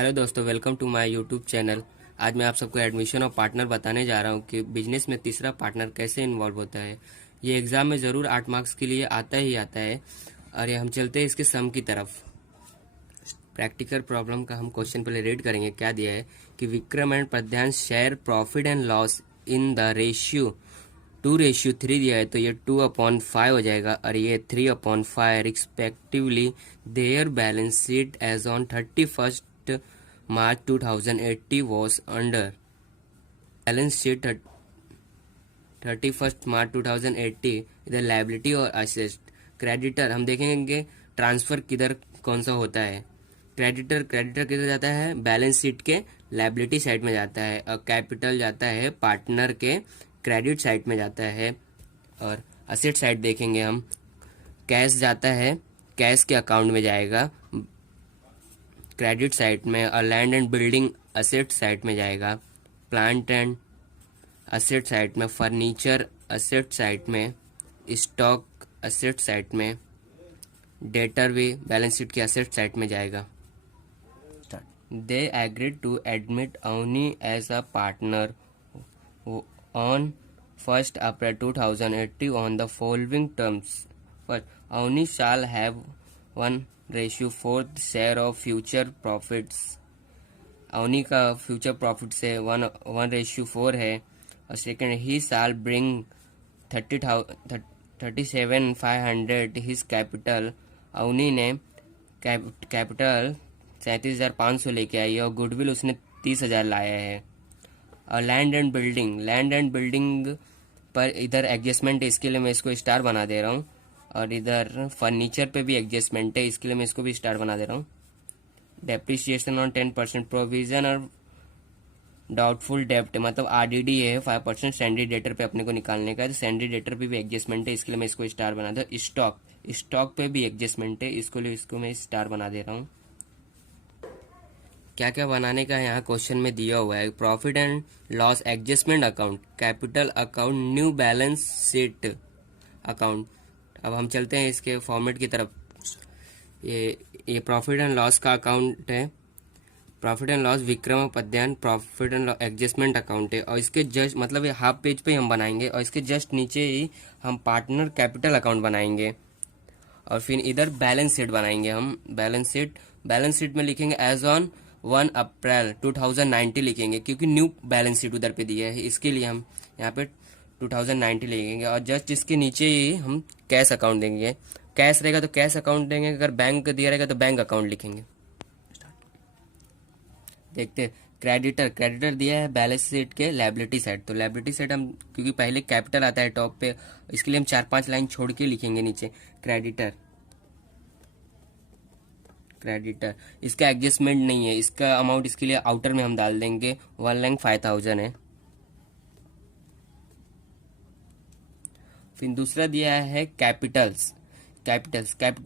Hello दोस्तों, welcome to my YouTube channel. आज मैं आप सबको एडमिशन और पार्टनर बताने जा रहा हूँ कि बिजनेस में तीसरा पार्टनर कैसे इन्वॉल्व होता है। ये एग्ज़ाम में ज़रूर 8 मार्क्स के लिए आता ही आता है। और ये हम चलते हैं इसके सम की तरफ। प्रैक्टिकल प्रॉब्लम का हम क्वेश्चन पहले रीड करेंगे। क्या दिया है कि Vikram and Pradhan share profit and loss in the ratio 2:3 दिया है, तो ये 2/5 हो जाएगा और ये 3/5 respectively. Their balance sheet as on 31st March 2080 was under balance sheet 31st March 2080 इधर लायबिलिटी और असेट। क्रेडिटर हम देखेंगे ट्रांसफर किधर कौन सा होता है। क्रेडिटर किधर जाता है, बैलेंस शीट के लायबिलिटी साइड में जाता है, और कैपिटल जाता है पार्टनर के क्रेडिट साइड में जाता है। और असेट साइड देखेंगे हम, कैश जाता है, कैश के अकाउंट में जाएगा क्रेडिट साइड में, और land and building asset side में जाएगा, प्लांट एंड असेट साइड में, फर्नीचर असेट साइड में, स्टॉक असेट साइड में, डेटर भी बैलेंस शीट की असेट साइड में जाएगा। They agreed to admit Avni as a partner on 1st April 2080 on the following terms. First, Avni shall have 1:4 share of future profits. Avni का future profit से 1:4 है। और second, he shall bring 37,500 his capital. Avni ने capital 37,500 लेके आई है और goodwill उसने 30,000 लाया है। और लैंड एंड बिल्डिंग पर इधर एडजस्टमेंट है, इसके लिए मैं इसको स्टार बना दे रहा हूँ। और इधर फर्नीचर पे भी एडजस्टमेंट है, इसके लिए मैं इसको भी स्टार बना दे रहा हूँ। डेप्रिसिएशन ऑन 10%, प्रोविजन और डाउटफुल डेप्ट मतलब आरडीडी है 5%, सैंडी डेटर पे अपने को निकालने का है, तो सैंडी डेटर पे भी एडजस्टमेंट है, इसके लिए मैं इसको स्टार बना दे। स्टॉक पे भी एडजस्टमेंट है, इसको मैं स्टार बना दे रहा हूँ। क्या क्या बनाने का यहाँ क्वेश्चन में दिया हुआ है। Profit and loss adjustment account, capital account, new balance sheet account. अब हम चलते हैं इसके फॉर्मेट की तरफ। ये प्रॉफिट एंड लॉस का अकाउंट है। Profit and loss Vikram Pradhan profit and loss adjustment account है। और इसके जस्ट मतलब ये हाफ पेज पे हम बनाएंगे, और इसके जस्ट नीचे ही हम पार्टनर कैपिटल अकाउंट बनाएंगे। और फिर इधर बैलेंस शीट बनाएंगे हम। बैलेंस शीट में लिखेंगे एज ऑन 1 अप्रैल 2090 लिखेंगे, क्योंकि न्यू बैलेंस शीट उधर पे दिया है, इसके लिए हम यहाँ पे 2090 लिखेंगे। और जस्ट इसके नीचे ही हम कैश अकाउंट देंगे। कैश रहेगा तो कैश अकाउंट देंगे, अगर बैंक दिया रहेगा तो बैंक अकाउंट लिखेंगे। देखते हैं, क्रेडिटर दिया है बैलेंस शीट के लायबिलिटी साइड, तो लायबिलिटी साइड हम क्योंकि पहले कैपिटल आता है टॉप पे, इसके लिए हम 4-5 लाइन छोड़ के लिखेंगे नीचे। क्रेडिटर इसका एडजस्टमेंट नहीं है, इसका अमाउंट इसके लिए आउटर में हम डाल देंगे, 1,05,000 है। फिर दूसरा दिया है कैपिटल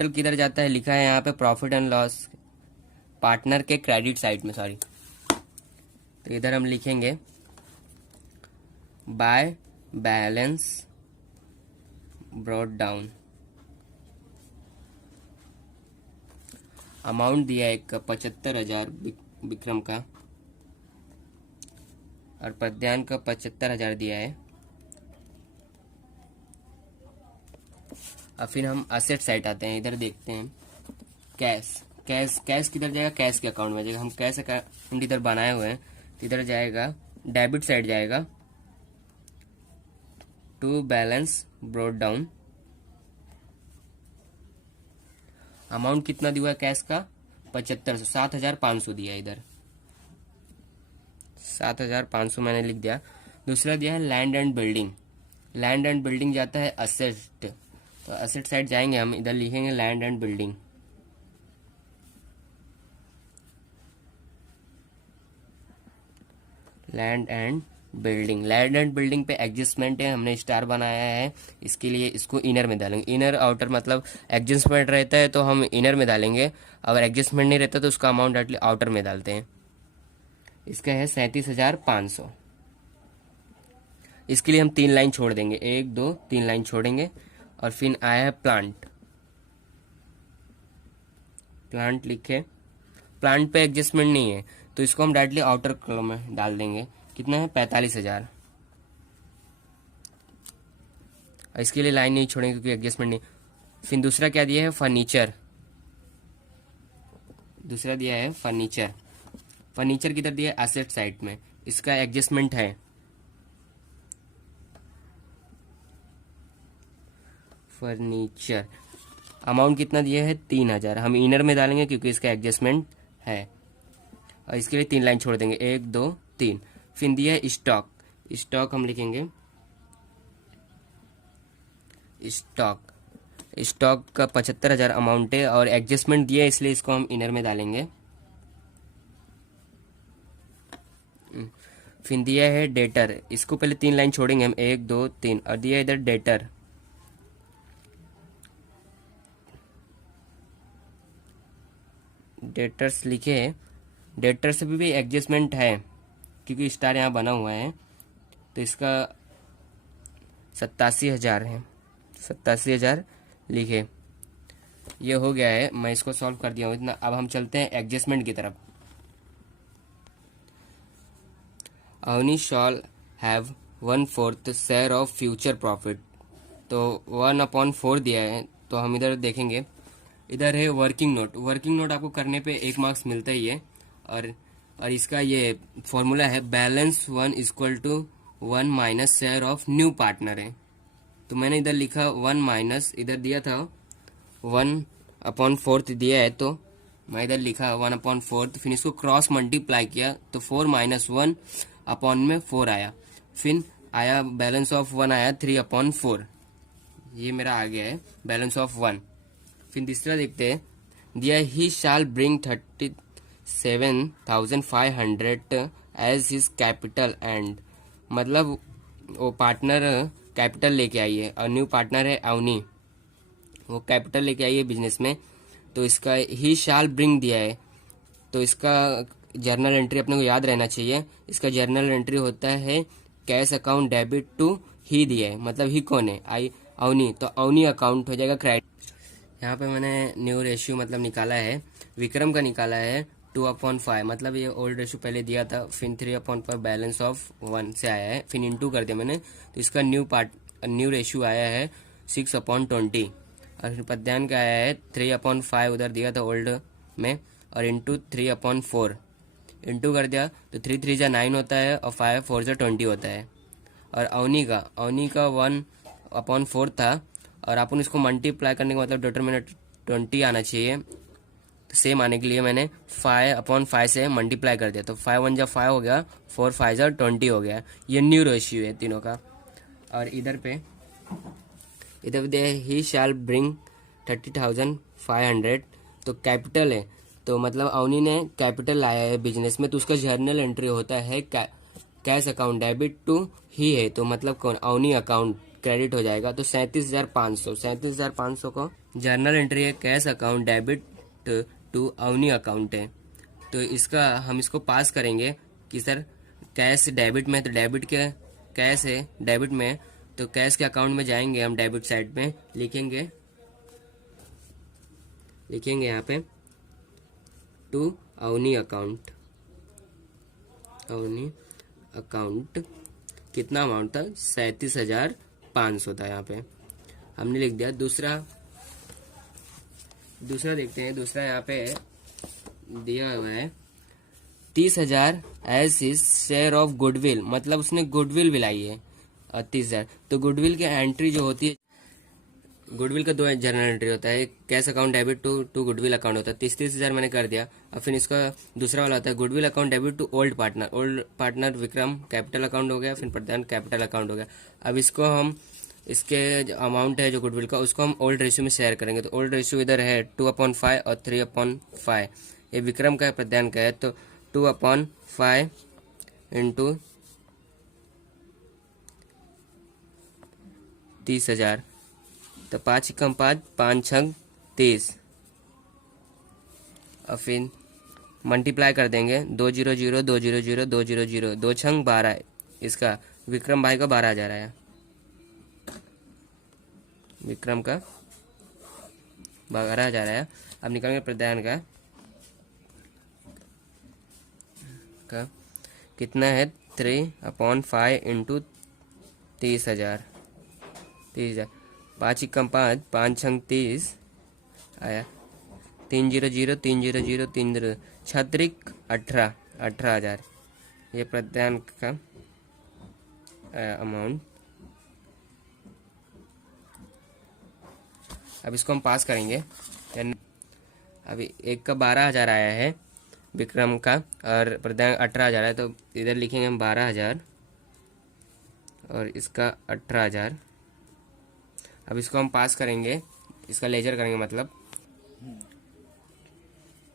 किधर जाता है, लिखा है यहाँ पे प्रॉफिट एंड लॉस पार्टनर के क्रेडिट साइड में, सॉरी। तो इधर हम लिखेंगे by balance brought down. Amount दिया है 75,000 विक्रम का, और प्रध्यान का 75,000 दिया है। और फिर हम असेट साइड आते हैं, इधर देखते हैं कैश किधर जाएगा, कैश के अकाउंट में जाएगा। हम कैश अकाउंट इधर बनाए हुए हैं, तो इधर जाएगा डेबिट साइड जाएगा to balance brought down. Amount कितना दिया है कैश का, 7500, 7,500 दिया है इधर, 7,500 मैंने लिख दिया। दूसरा दिया है लैंड एंड बिल्डिंग जाता है असेट, तो असेट साइड जाएंगे हम, इधर लिखेंगे land and building. Land and building पे एडजस्टमेंट है, हमने स्टार बनाया है, इसके लिए इसको इनर में डालेंगे। इनर आउटर मतलब एडजस्टमेंट रहता है तो हम इनर में डालेंगे, अगर एडजस्टमेंट नहीं रहता तो उसका अमाउंट डायरेक्टली आउटर में डालते हैं। इसका है 37,500। इसके लिए हम 3 लाइन छोड़ देंगे, 1 2 3 लाइन छोड़ेंगे। और फिर आया है प्लांट लिखे। प्लांट पे एडजस्टमेंट नहीं है, तो इसको हम डायरेक्टली आउटर कॉलम में डाल देंगे। कितना है? 45,000। इसके लिए लाइन नहीं छोड़ेंगे क्योंकि एडजस्टमेंट नहीं। फिर दूसरा क्या दिया है? फर्नीचर। दूसरा दिया है फर्नीचर। फर्नीचर किधर दिया है? एसेट साइड में। इसका एडजस्टमेंट है फर्नीचर। अमाउंट कितना दिया है? 3,000। हम इनर में डालेंगे क्योंकि इसका एडजस्टमेंट है, और इसके लिए 3 लाइन छोड़ देंगे, 1 2 3। फिर दिया है स्टॉक। स्टॉक हम लिखेंगे स्टॉक। स्टॉक का 75,000 अमाउंट है और एडजस्टमेंट दिया है, इसलिए इसको हम इनर में डालेंगे। फिर दिया है डेटर। इसको पहले 3 लाइन छोड़ेंगे हम, 1 2 3, और दिया है इधर डेटर। डेटर्स लिखे। डेटर्स से भी एडजस्टमेंट है क्योंकि स्टार यहाँ बना हुआ है, तो इसका 87,000 है। 87,000 लिखे। ये हो गया है, मैं इसको सॉल्व कर दिया हूँ इतना। अब हम चलते हैं एडजस्टमेंट की तरफ। Avni shall have 1/4 share of future profit. तो 1/4 दिया है, तो हम इधर देखेंगे। इधर है वर्किंग नोट। वर्किंग नोट आपको करने पे 1 मार्क्स मिलता ही है, और इसका ये फॉर्मूला है balance 1 equal to 1 minus share of new partner है। तो मैंने इधर लिखा 1 माइनस, इधर दिया था 1/4 दिया है, तो मैं इधर लिखा 1/4। फिर इसको क्रॉस मल्टीप्लाई किया तो 4 माइनस 1 अपॉन में 4 आया। फिर आया बैलेंस ऑफ 1 आया 3/4। ये मेरा आ गया है बैलेंस ऑफ 1। फिर तीसरा देखते हैं। दिया ही shall bring 37,500 as his capital and, मतलब वो पार्टनर कैपिटल लेके आई है, और न्यू पार्टनर है अवनी, वो कैपिटल लेके आई है बिजनेस में। तो इसका ही शाल ब्रिंग दिया है, तो इसका जर्नल एंट्री अपने को याद रहना चाहिए। इसका जर्नल एंट्री होता है कैश अकाउंट डेबिट टू ही दिया है, मतलब ही कौन है? अवनी, तो अवनी अकाउंट हो जाएगा क्रेडिट। यहाँ पे मैंने न्यू रेशियो मतलब निकाला है, विक्रम का निकाला है 2/5, मतलब ये ओल्ड रेशियो पहले दिया था। फिर 3/5 बैलेंस ऑफ 1 से आया है, फिर इंटू कर दिया मैंने, तो इसका न्यू रेशियो आया है 6/20। और फिर पद्यान का आया है 3/5, उधर दिया था ओल्ड में, और इंटू 3/4 इंटू कर दिया तो 3 3 जा 9 होता है, और 5 4 जा 20 होता है। और अवनी का 1/4 था, और अपन इसको मल्टीप्लाई करने का मतलब डिटरमिनेंट 20 आना चाहिए। तो सेम आने के लिए मैंने 5/5 से मल्टीप्लाई कर दिया, तो 5 1 जा 5 हो गया, 4 5 जा 20 हो गया। ये न्यू रेशियो है तीनों का। और इधर दे ही शैल ब्रिंग 30,500, तो कैपिटल है, तो मतलब अवनी ने कैपिटल लाया है बिजनेस में, तो उसका जर्नल एंट्री होता है कैश अकाउंट डेबिट टू ही है, तो मतलब कौन? अवनी अकाउंट क्रेडिट हो जाएगा। तो 37,500 को जर्नल एंट्री है cash account debit to Avni account है। तो इसका हम इसको पास करेंगे कि सर कैश डेबिट में, तो डेबिट के कैश है डेबिट में, तो कैश के अकाउंट में जाएंगे हम, डेबिट साइड में लिखेंगे यहाँ पे टू अवनी अकाउंट। कितना अमाउंट था? 37,500 था। यहाँ पे हमने लिख दिया। दूसरा देखते हैं। दूसरा यहाँ पे दिया हुआ है 30,000 as his share of goodwill, मतलब उसने गुडविल भी लाई है 30,000। तो गुडविल की एंट्री जो होती है, गुडविल का 2 जर्नल एंट्री होता है, cash account debit to goodwill account होता है। 30,000 मैंने कर दिया। और फिर इसका दूसरा वाला होता है goodwill account debit to old partner Vikram, capital account हो गया। फिर प्रधान कैपिटल अकाउंट हो गया। अब इसको हम, इसके जो अमाउंट है जो गुडविल का, उसको हम ओल्ड रेशियो में शेयर करेंगे। तो ओल्ड रेशियो इधर है 2/5 और 3/5। ये विक्रम का है, प्रधान का है, तो 2/5 इंटू 30,000, तो 5 कम 5 5 छंग 30, और फिर मल्टीप्लाई कर देंगे 2 0 0 2 0 0 2 0 0, 2 छंग 12। इसका विक्रम भाई का 12,000 आया, विक्रम का 12,000 आया। अब निकालेंगे प्रधान का का कितना है 3/5 इंटू 30,000। 30,000 5 एकम 5, 5 छंग 30 आया 300,300,30 छत्रिक 18,000 ये प्रदान का अमाउंट। अब इसको हम पास करेंगे। अभी एक का 12,000 आया है विक्रम का और प्रदान 18,000 है, तो इधर लिखेंगे हम 12,000 और इसका 18,000। अब इसको हम पास करेंगे, इसका लेजर करेंगे मतलब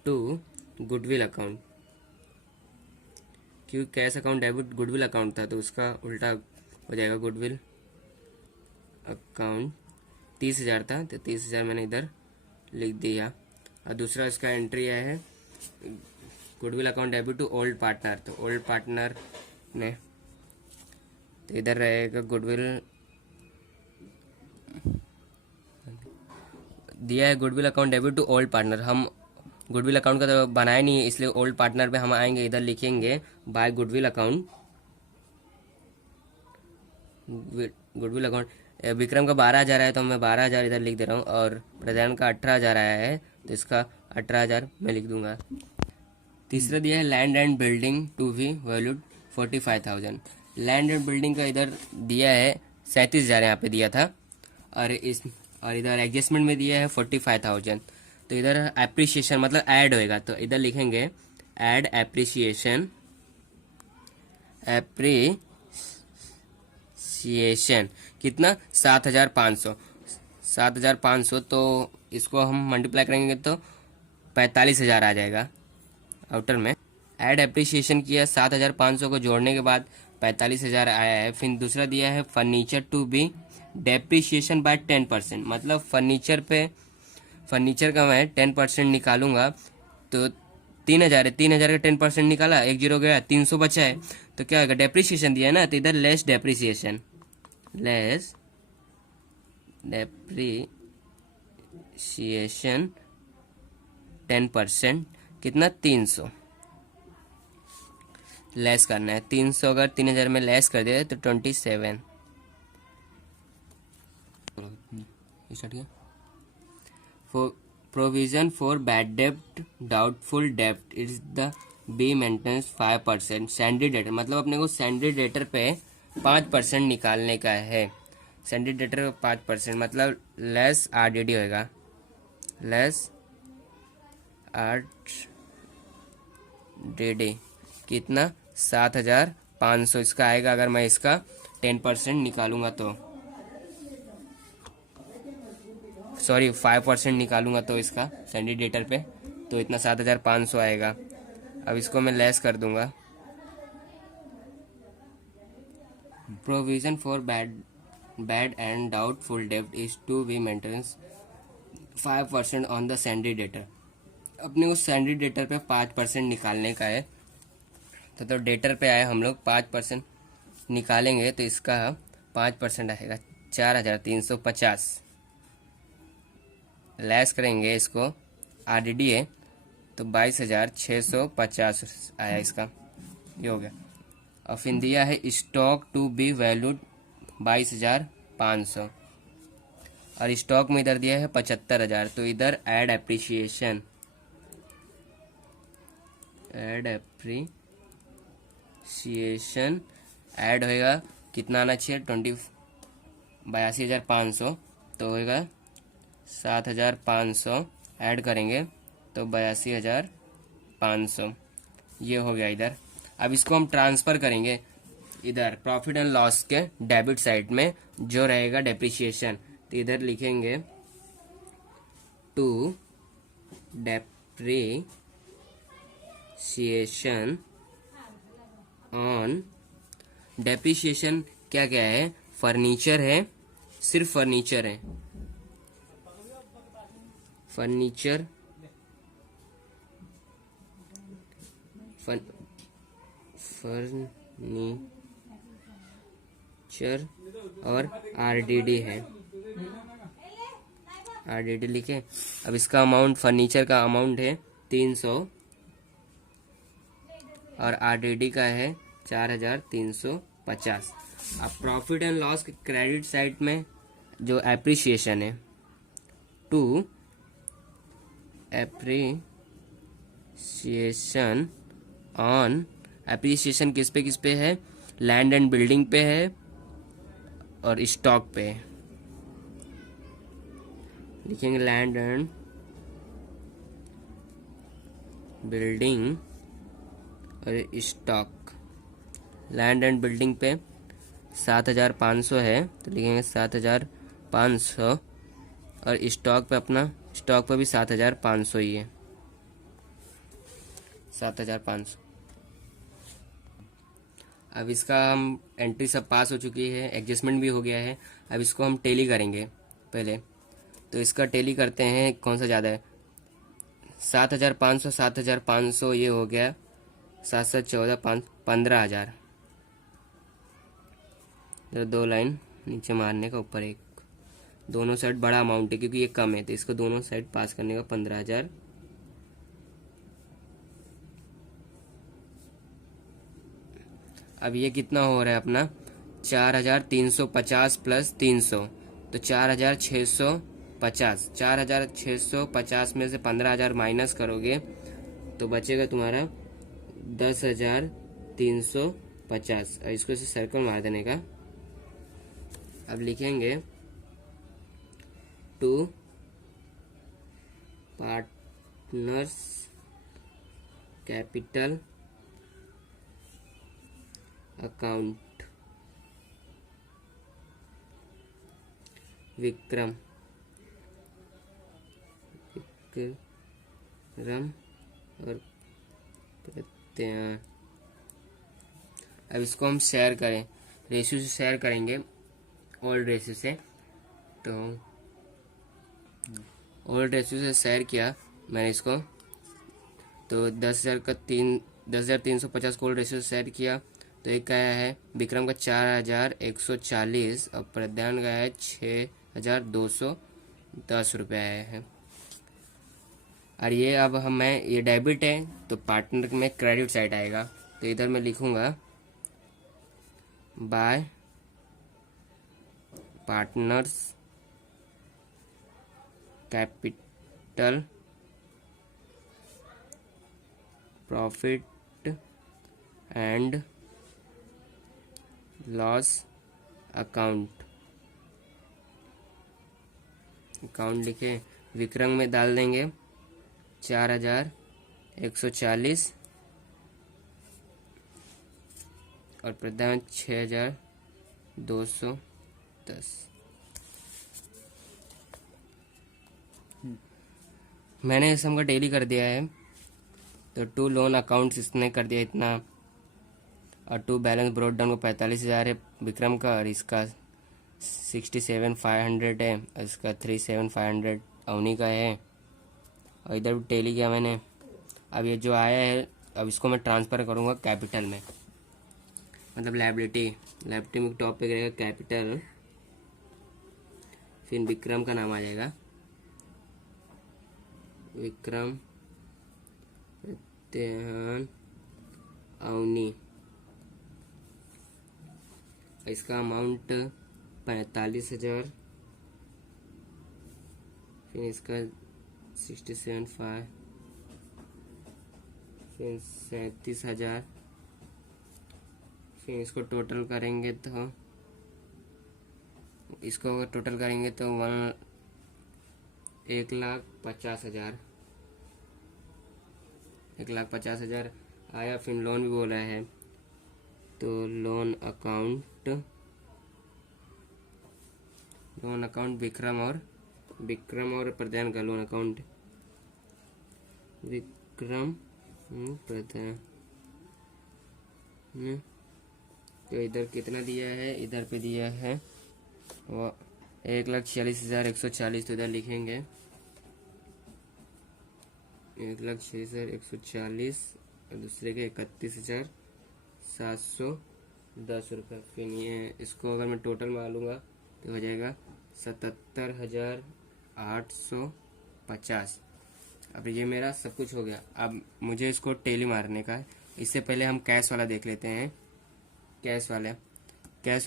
टू गुडविल अकाउंट, क्योंकि cash account debit goodwill account था तो उसका उल्टा हो जाएगा। गुडविल अकाउंट 30,000 था तो 30,000 मैंने इधर लिख दिया। और दूसरा इसका एंट्री आया है goodwill account debit to old partner, तो ओल्ड पार्टनर ने तो इधर रहेगा गुडविल दिया है goodwill account debit to old partner. हम गुडविल अकाउंट का तो बनाया नहीं है, इसलिए ओल्ड पार्टनर पे हम आएंगे, इधर लिखेंगे by goodwill account. Goodwill account Vikram का 12,000 है तो मैं 12,000 इधर लिख दे रहा हूँ और प्रधान का 18,000 आया है तो इसका 18,000 मैं लिख दूंगा। तीसरा दिया है land and building to be valued 45,000। Land and building का इधर दिया है 37,000 यहाँ पे दिया था और इधर एडजस्टमेंट में दिया है 45,000। तो इधर एप्रिसिएशन मतलब ऐड होएगा, तो इधर लिखेंगे ऐड एप्रिसिएशन कितना 7,500। 7,500 तो इसको हम मल्टीप्लाई करेंगे तो 45,000 आ जाएगा आउटर में। ऐड एप्रिसिएशन किया 7,500 को जोड़ने के बाद 45,000 आया है। फिर दूसरा दिया है furniture to be depreciation by 10%, मतलब फर्नीचर का मैं 10% निकालूंगा तो 3,000 है, 3,000 का 10% निकाला, 1 0 गया, 300 बचा है तो क्या होगा डेप्रिसिएशन दिया है ना, तो इधर लेस डेप्रिसिएशन 10% कितना 300 लेस करना है। 300 अगर 3,000 में लेस कर दिया तो 27 स्टार्ट किया। For provision for bad dept doubtful dept is the B maintenance 5%। Sandy debtor मतलब अपने को सैंडी डेटर पे 5% निकालने का है। सैंडी डेटर 5% मतलब लेस आरडीडी होएगा, लेस आरडीडी कितना 7,500 इसका आएगा अगर मैं इसका 10% निकालूंगा तो, सॉरी 5% निकालूंगा तो इसका सैंडी डेटर पे तो इतना 7,500 आएगा। अब इसको मैं लेस कर दूंगा। Provision for bad and doubtful डेब्ट is to be maintenance 5% on the sundry debtor. अपने को सैंडी डेटर पे 5% निकालने का है तो डेटर पे आए हम लोग 5% निकालेंगे तो इसका 5% आएगा 4,350। लेस करेंगे इसको आरडीडी है तो 22,650 आया इसका, ये हो गया। और फिर दिया है स्टॉक टू बी वैल्यूड 22,500 और स्टॉक में इधर दिया है 75,000 तो इधर ऐड एप्रिसिएशन ऐड होएगा कितना आना चाहिए 82,500 तो होएगा 7,500 ऐड करेंगे तो 82,500 ये हो गया इधर। अब इसको हम ट्रांसफर करेंगे इधर प्रॉफिट एंड लॉस के डेबिट साइड में जो रहेगा डेप्रिसिएशन, तो इधर लिखेंगे टू डेप्रिसिएशन ऑन। डेप्रिसिएशन क्या क्या है, फर्नीचर है, सिर्फ फर्नीचर है, फर्नीचर और आरडीडी है, आरडीडी लिखे। अब इसका अमाउंट फर्नीचर का अमाउंट है 300 और RDD का है 4,350। अब प्रॉफिट एंड लॉस के क्रेडिट साइड में जो एप्रिसिएशन है, टू एप्रिसिएशन ऑन, एप्रिसिएशन किस पे है, लैंड एंड बिल्डिंग पे है और स्टॉक पे है। लिखेंगे लैंड एंड बिल्डिंग और स्टॉक। लैंड एंड बिल्डिंग पे 7,500 है तो लिखेंगे 7,500, और स्टॉक पे स्टॉक पे भी 7,500 ही है, 7,500। अब इसका हम एंट्री सब पास हो चुकी है, एडजस्टमेंट भी हो गया है। अब इसको हम टेली करेंगे पहले। तो इसका टेली करते हैं, कौन सा ज़्यादा है, 7,500, 7,500 ये हो गया, 7,714, 15,000। तो 2 लाइन नीचे मारने का, ऊपर एक, दोनों साइड बड़ा अमाउंट है क्योंकि ये कम है, तो इसको दोनों साइड पास करने का 15,000। अब ये कितना हो रहा है अपना, 4,350 प्लस 300, तो 4,650। 4,650 में से 15,000 माइनस करोगे तो बचेगा तुम्हारा 10,350। और इसको सर्कल मार देने का। अब लिखेंगे to partners capital account, Vikram और प्रत्यान। अब इसको हम शेयर करें, रेशियो से शेयर करेंगे, ओल्ड रेशियो से। तो ओल्ड रेशियो से शेयर किया मैंने इसको, तो 10,350 को ओल्ड रेशियो से शेयर किया, तो एक का है विक्रम का 4,140 और प्रदान का है 6,210 रुपये है। और ये अब हमें, ये डेबिट है तो पार्टनर में क्रेडिट साइड आएगा, तो इधर मैं लिखूंगा bye partners capital profit and loss account लिखे, विक्रम में डाल देंगे 4,140 और प्रदान 6,210। मैंने इस सम का डेली कर दिया है। तो टू लोन अकाउंट्स इसने कर दिया इतना, और टू बैलेंस ब्रॉड डाउन को 45,000 है विक्रम का, और इसका 67,500 है, और इसका 37,500 अवनी का है। और इधर भी टेली किया मैंने। अब ये जो आया है, अब इसको मैं ट्रांसफ़र करूँगा कैपिटल में, मतलब लायबिलिटी में टॉप पे रहेगा कैपिटल, फिर विक्रम का नाम आ जाएगा, विक्रम प्रत्यान अवनी। इसका अमाउंट 45,000, फिर इसका 67,500, फिर 37,000, फिर इसको टोटल करेंगे तो, इसको अगर टोटल करेंगे तो 1,50,000, 1,50,000 आया। फिर लोन भी बोला है, तो लोन अकाउंट विक्रम और प्रधान का लोन अकाउंट, विक्रम प्रधान। तो इधर कितना दिया है, इधर पे दिया है वो 1,46,140, तो इधर लिखेंगे 1,46,140 और दूसरे के 31,710 रुपये। फिर ये इसको अगर मैं टोटल मारूंगा तो हो जाएगा 77,850। अब ये मेरा सब कुछ हो गया। अब मुझे इसको टेली मारने का है, इससे पहले हम कैश वाला देख लेते हैं। कैश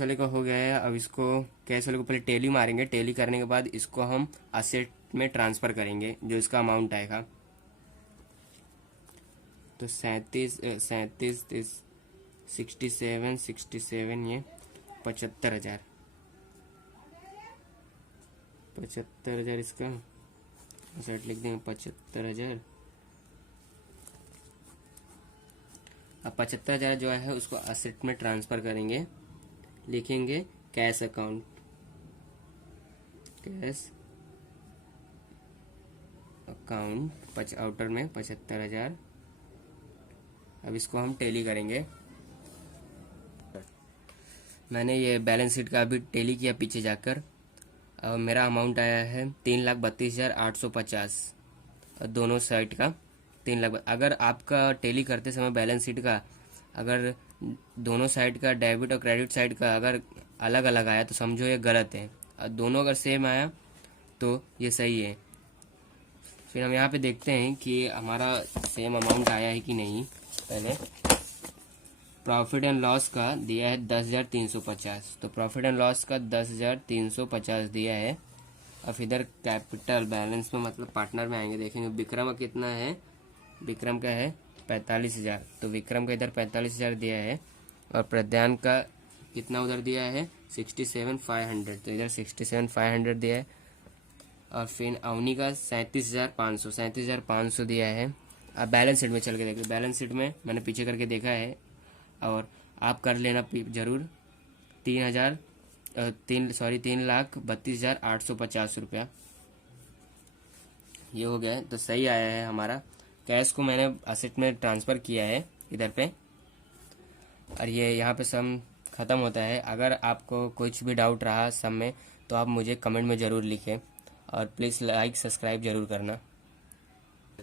वाले का हो गया है। अब इसको कैश वाले को पहले टैली मारेंगे, टैली करने के बाद इसको हम असेट में ट्रांसफ़र करेंगे जो इसका अमाउंट आएगा। तो 37 67 ये 75,000 इसका असेट लिख देंगे 75,000। अब 75,000 जो है उसको असेट में ट्रांसफ़र करेंगे, लिखेंगे कैश अकाउंट, आउटर में 75,000। अब इसको हम टैली करेंगे। मैंने ये बैलेंस शीट का अभी टैली किया पीछे जाकर। अब मेरा अमाउंट आया है 3,32,850 दोनों साइड का 3,00,000। अगर आपका टैली करते समय बैलेंस शीट का अगर दोनों साइड का डेबिट और क्रेडिट साइड का अगर अलग अलग आया तो समझो ये गलत है, और दोनों अगर सेम आया तो ये सही है। फिर हम यहाँ पे देखते हैं कि हमारा सेम अमाउंट आया है कि नहीं। पहले प्रॉफिट एंड लॉस का दिया है 10,350, तो प्रॉफिट एंड लॉस का 10,350 दिया है। अब इधर कैपिटल बैलेंस में मतलब पार्टनर में आएंगे, देखेंगे विक्रम का कितना है। विक्रम का है 45,000, तो विक्रम का इधर 45,000 दिया है। और प्रद्यान का कितना उधर दिया है 67,500, तो इधर 67,500 दिया है। और फिर अवनी का 37,500 दिया है। अब बैलेंस शीट में चल के देखिए, बैलेंस शीट में मैंने पीछे करके देखा है और आप कर लेना जरूर। 3,32,850 रुपया ये हो गया है, तो सही आया है हमारा। कैश को मैंने असेट में ट्रांसफ़र किया है इधर पे, और ये यहाँ पे सम ख़त्म होता है। अगर आपको कुछ भी डाउट रहा सम में तो आप मुझे कमेंट में ज़रूर लिखें, और प्लीज़ लाइक सब्सक्राइब ज़रूर करना।